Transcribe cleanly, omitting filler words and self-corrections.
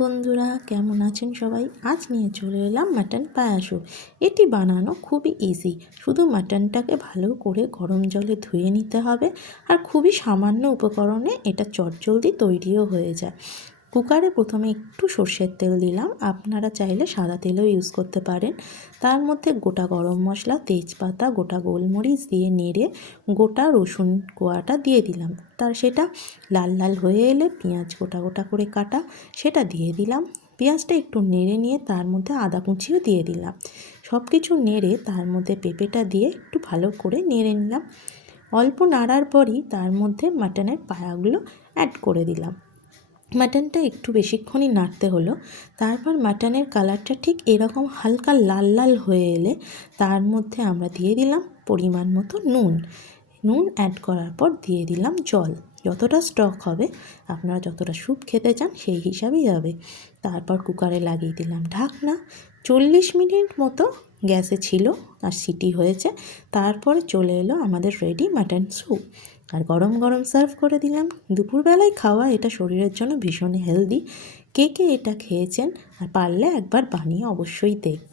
বন্ধুরা, কেমন আছেন সবাই? আজ নিয়ে চলে এলাম মাটন পায়াসু। এটি বানানো খুবই ইজি। শুধু মাটনটাকে ভালো করে গরম জলে ধুয়ে নিতে হবে, আর খুবই সামান্য উপকরণে এটা চটজলদি তৈরিও হয়ে যায়। কুকারে প্রথমে একটু সর্ষের তেল দিলাম, আপনারা চাইলে সাদা তেলও ইউজ করতে পারেন। তার মধ্যে গোটা গরম মশলা, তেজপাতা, গোটা গোলমরিচ দিয়ে নেড়ে গোটা রসুন কোয়াটা দিয়ে দিলাম। সেটা লাল লাল হয়ে এলে পেঁয়াজ গোটা গোটা করে কাটা সেটা দিয়ে দিলাম। পেঁয়াজটা একটু নেড়ে নিয়ে তার মধ্যে আদা কুচিও দিয়ে দিলাম। সব কিছু নেড়ে তার মধ্যে পেঁপেটা দিয়ে একটু ভালো করে নেড়ে নিলাম। অল্প নাড়ার পরই তার মধ্যে মাটনের পায়াগুলো অ্যাড করে দিলাম। মাটনটা একটু বেশিক্ষণই নাড়তে হলো। তারপর মাটনের কালারটা ঠিক এরকম হালকা লাল লাল হয়ে এলে তার মধ্যে আমরা দিয়ে দিলাম পরিমাণ মতো নুন অ্যাড করার পর দিয়ে দিলাম জল। যতটা স্টক হবে, আপনারা যতটা স্যুপ খেতে চান সেই হিসাবেই হবে। তারপর কুকারে লাগিয়ে দিলাম ঢাকনা। 40 মিনিট মতো গ্যাসে ছিল আর সিটি হয়েছে। তারপরে চলে এলো আমাদের রেডি মাটন স্যুপ, আর গরম গরম সার্ভ করে দিলাম। দুপুরবেলায় খাওয়া এটা শরীরের জন্য ভীষণ হেলদি। কে কে এটা খেয়েছেন আর পারলে একবার বানিয়ে অবশ্যই দেখবেন।